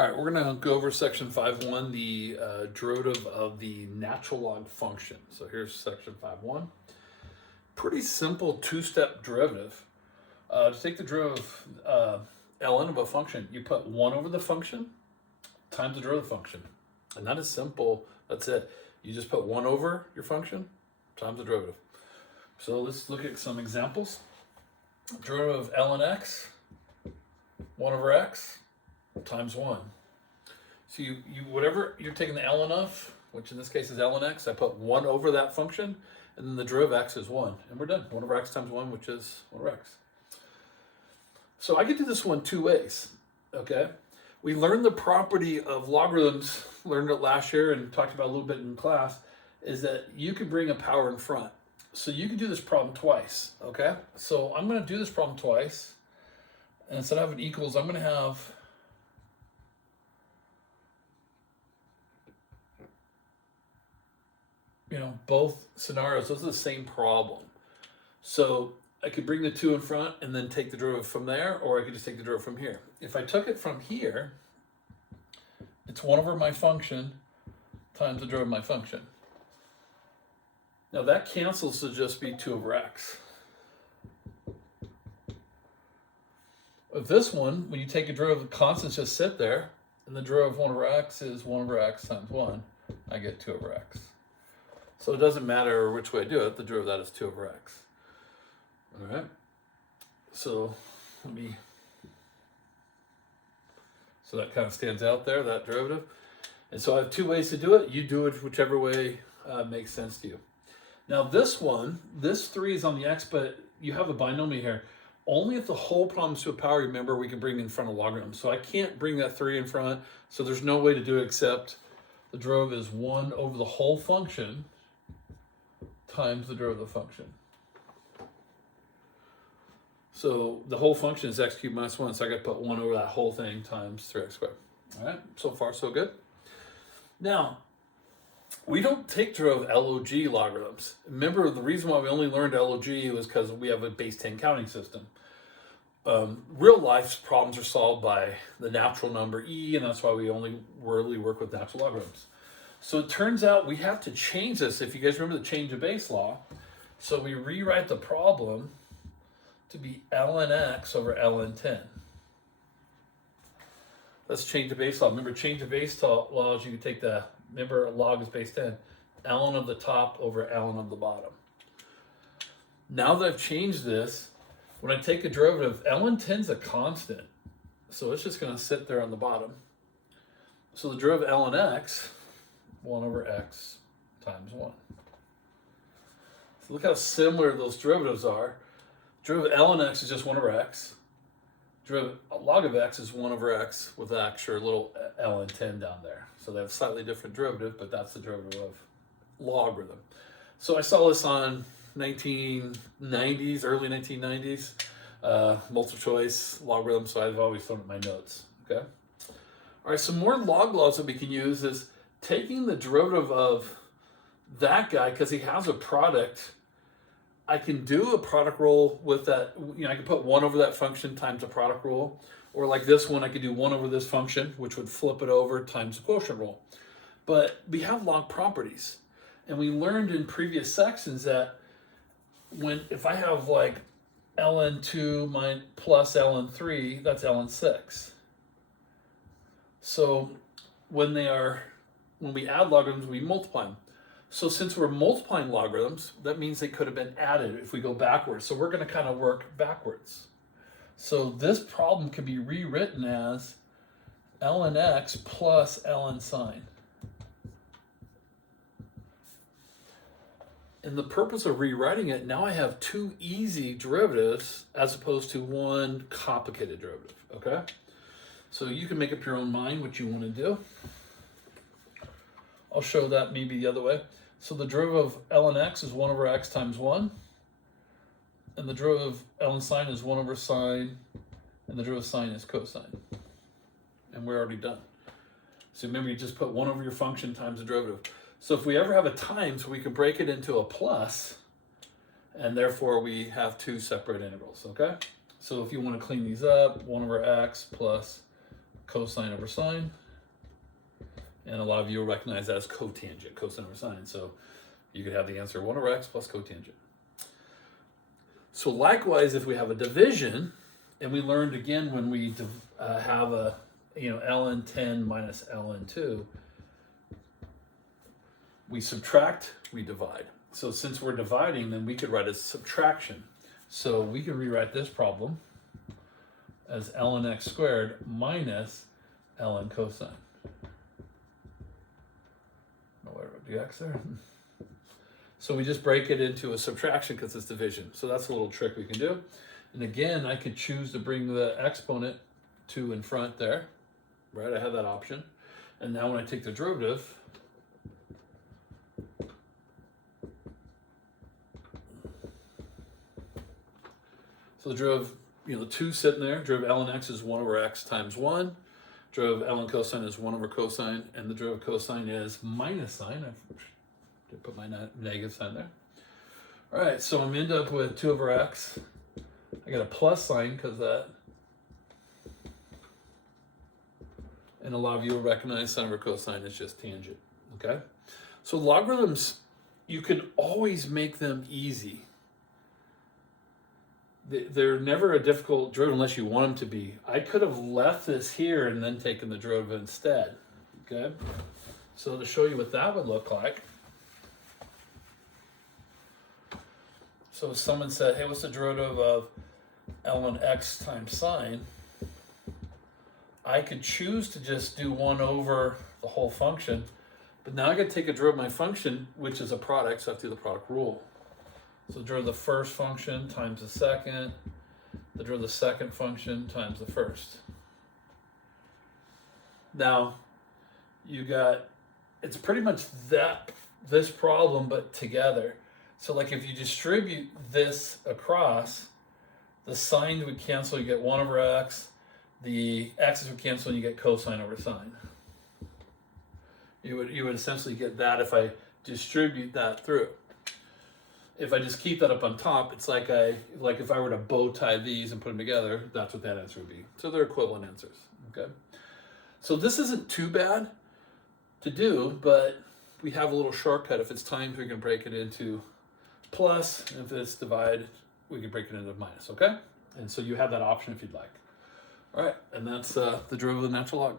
All right, we're going to go over section 5.1, the derivative of the natural log function. So here's section 5.1. Pretty simple two-step derivative. To take the derivative ln of a function, you put 1 over the function times the derivative function. And that is simple. That's it. You just put 1 over your function times the derivative. So let's look at some examples. Derivative of ln x, 1 over x, times 1. So you whatever you're taking the ln of, which in this case is ln x, I put 1 over that function, and then the derivative of x is 1. And we're done. 1 over x times 1, which is 1 over x. So I could do this one two ways, okay? We learned the property of logarithms, learned it last year and talked about a little bit in class, is that you can bring a power in front. So you can do this problem twice, okay? So I'm going to do this problem twice. And instead of having equals, I'm going to have both scenarios. Those are the same problem. So I could bring the 2 in front and then take the derivative from there, or I could just take the derivative from here. If I took it from here, it's 1 over my function times the derivative of my function. Now that cancels to just be 2 over x. With this one, when you take a derivative, the constants just sit there, and the derivative of 1 over x is 1 over x times 1. I get 2 over x. So it doesn't matter which way I do it, the derivative of that is 2 over x. All right, so so that kind of stands out there, that derivative. And so I have two ways to do it. You do it whichever way makes sense to you. Now this one, this 3 is on the x, but you have a binomial here. Only if the whole problem is to a power, remember, we can bring in front of logarithm. So I can't bring that 3 in front, so there's no way to do it except the derivative is 1 over the whole function times the derivative of the function. So the whole function is x cubed minus 1, so I got to put 1 over that whole thing times 3x squared. All right, so far so good. Now, we don't take derivative of log logarithms. Remember, the reason why we only learned log was because we have a base 10 counting system. Real life problems are solved by the natural number e, and that's why we only really work with natural logarithms. So it turns out we have to change this. If you guys remember the change of base law, so we rewrite the problem to be ln x over ln 10. Let's change the base law. Remember, change of base law is you can take the, remember log is base 10, ln of the top over ln of the bottom. Now that I've changed this, when I take a derivative, ln 10 is a constant. So it's just going to sit there on the bottom. So the derivative of ln x, 1 over x times 1. So look how similar those derivatives are. Derivative of ln x is just 1 over x. Derivative log of x is 1 over x with an extra little ln 10 down there. So they have a slightly different derivative, but that's the derivative of logarithm. So I saw this on 1990s, early 1990s, multiple choice logarithm, so I've always thrown it in my notes, okay? All right, some more log laws that we can use is taking the derivative of that guy, because he has a product, I can do a product rule with that. I can put 1 over that function times a product rule. Or like this one, I could do 1 over this function, which would flip it over times the quotient rule. But we have log properties. And we learned in previous sections that if I have like ln 2 plus ln 3, that's ln 6. So when we add logarithms, we multiply them. So since we're multiplying logarithms, that means they could have been added if we go backwards. So we're going to kind of work backwards. So this problem can be rewritten as ln x plus ln sine. And the purpose of rewriting it, now I have 2 easy derivatives as opposed to 1 complicated derivative, okay? So you can make up your own mind what you want to do. I'll show that maybe the other way. So the derivative of ln x is 1 over x times 1. And the derivative of ln sine is 1 over sine. And the derivative of sine is cosine. And we're already done. So remember, you just put 1 over your function times the derivative. So if we ever have a times, we can break it into a plus. And therefore, we have 2 separate integrals, okay? So if you want to clean these up, 1 over x plus cosine over sine. And a lot of you will recognize that as cotangent, cosine over sine. So you could have the answer 1 over x plus cotangent. So likewise, if we have a division, and we learned again when we have a, ln 10 minus ln 2, we subtract, we divide. So since we're dividing, then we could write a subtraction. So we can rewrite this problem as ln x squared minus ln cosine. Dx there. So we just break it into a subtraction because it's division. So that's a little trick we can do. And again, I could choose to bring the exponent 2 in front there, right? I have that option. And now when I take the derivative, so the derivative, the 2 sitting there, derivative ln x is 1 over x times 1. Derivative ln cosine is 1 over cosine, and the derivative cosine is minus sine. I did put my negative sign there. All right, so I'm end up with 2 over x. I got a plus sign because that. And a lot of you will recognize sine over cosine is just tangent, okay? So logarithms, you can always make them easy. They're never a difficult derivative unless you want them to be. I could have left this here and then taken the derivative instead, okay? So to show you what that would look like. So if someone said, hey, what's the derivative of ln x times sine? I could choose to just do 1 over the whole function, but now I got to take a derivative of my function, which is a product, so I have to do the product rule. So the derivative of the first function times the second, the derivative of the second function times the first. Now, it's pretty much this problem, but together. So like if you distribute this across, the signs would cancel, you get 1 over x, the x's would cancel, and you get cosine over sine. You would essentially get that if I distribute that through. If I just keep that up on top, it's like if I were to bow tie these and put them together, that's what that answer would be. So they're equivalent answers, okay? So this isn't too bad to do, but we have a little shortcut. If it's times, we can break it into plus. If it's divide, we can break it into minus, okay? And so you have that option if you'd like. All right, and that's the derivative of the natural log.